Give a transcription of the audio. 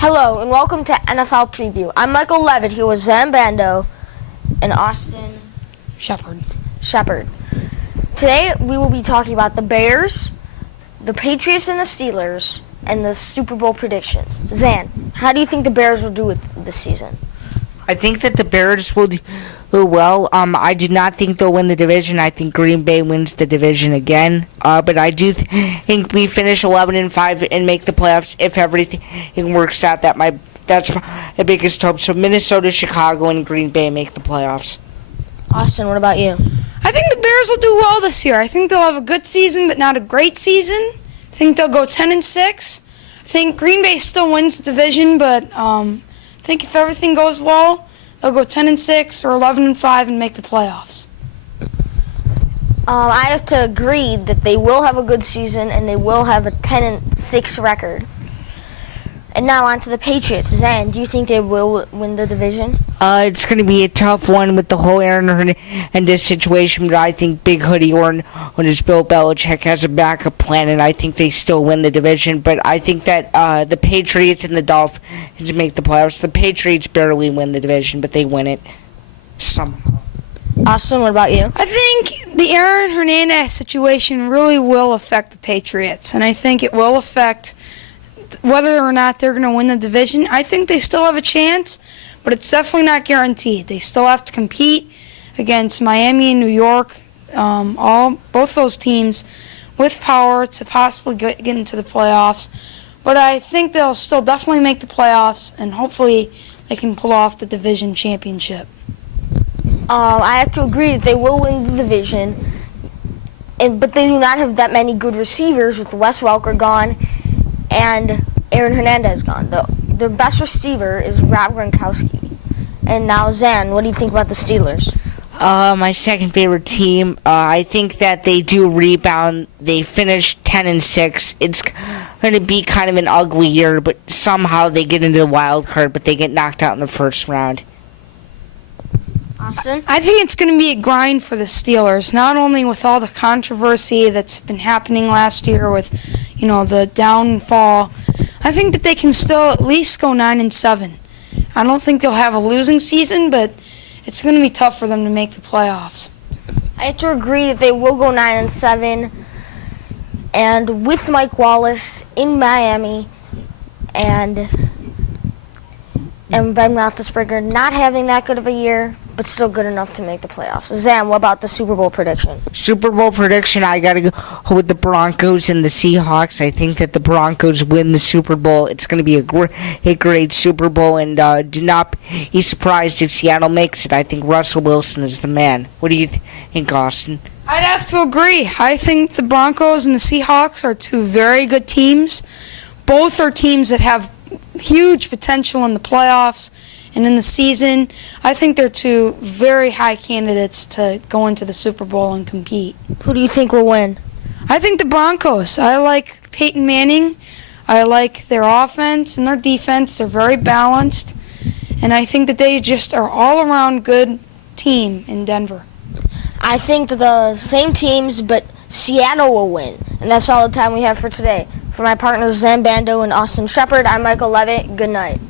Hello and welcome to NFL Preview. I'm Michael Levitt here with Zan Bando and Austin Shepard. Today we will be talking about the Bears, the Patriots and the Steelers, and the Super Bowl predictions. Zan, how do you think the Bears will do this season? I think that the Bears will do well. I do not think they'll win the division. I think Green Bay wins the division again. But I do think we finish 11-5 and make the playoffs if everything works out. That's my biggest hope. So Minnesota, Chicago, and Green Bay make the playoffs. Austin, what about you? I think the Bears will do well this year. I think they'll have a good season, but not a great season. I think they'll go 10-6. I think Green Bay still wins the division, but I think if everything goes well, they'll go 10-6 or 11-5 and make the playoffs. I have to agree that they will have a good season and they will have a 10-6 record. And now on to the Patriots. Zan, do you think they will win the division? It's going to be a tough one with the whole Aaron Hernandez situation, but I think Big Hoodie or his Bill Belichick has a backup plan, and I think they still win the division. But I think that the Patriots and the Dolphins make the playoffs. The Patriots barely win the division, but they win it somehow. Austin, what about you? I think the Aaron Hernandez situation really will affect the Patriots, and I think it will affect whether or not they're going to win the division. I think they still have a chance, but it's definitely not guaranteed. They still have to compete against Miami and New York, both those teams with power to possibly get into the playoffs. But I think they'll still definitely make the playoffs, and hopefully they can pull off the division championship. I have to agree that they will win the division, but they do not have that many good receivers with Wes Welker gone and Aaron Hernandez gone. Their best receiver is Rob Gronkowski. And now, Zan, what do you think about the Steelers? My second favorite team. I think that they do rebound. They finish 10-6. It's going to be kind of an ugly year, but somehow they get into the wild card, but they get knocked out in the first round. Austin? I think it's going to be a grind for the Steelers, not only with all the controversy that's been happening last year with, the downfall. I think that they can still at least go 9-7. I don't think they'll have a losing season, but it's going to be tough for them to make the playoffs. I have to agree that they will go 9-7, and with Mike Wallace in Miami and Ben Roethlisberger not having that good of a year, but still good enough to make the playoffs. Zan, what about the Super Bowl prediction? Super Bowl prediction, I got to go with the Broncos and the Seahawks. I think that the Broncos win the Super Bowl. It's going to be a great Super Bowl, and do not be surprised if Seattle makes it. I think Russell Wilson is the man. What do you think, Austin? I'd have to agree. I think the Broncos and the Seahawks are two very good teams. Both are teams that have huge potential in the playoffs and in the season. I think they're two very high candidates to go into the Super Bowl and compete. Who do you think will win? I think the Broncos. I like Peyton Manning. I like their offense and their defense. They're very balanced. And I think that they just are all-around good team in Denver. I think the same teams, but Seattle will win. And that's all the time we have for today. For my partners Zan Bando and Austin Shepard, I'm Michael Levitt. Good night.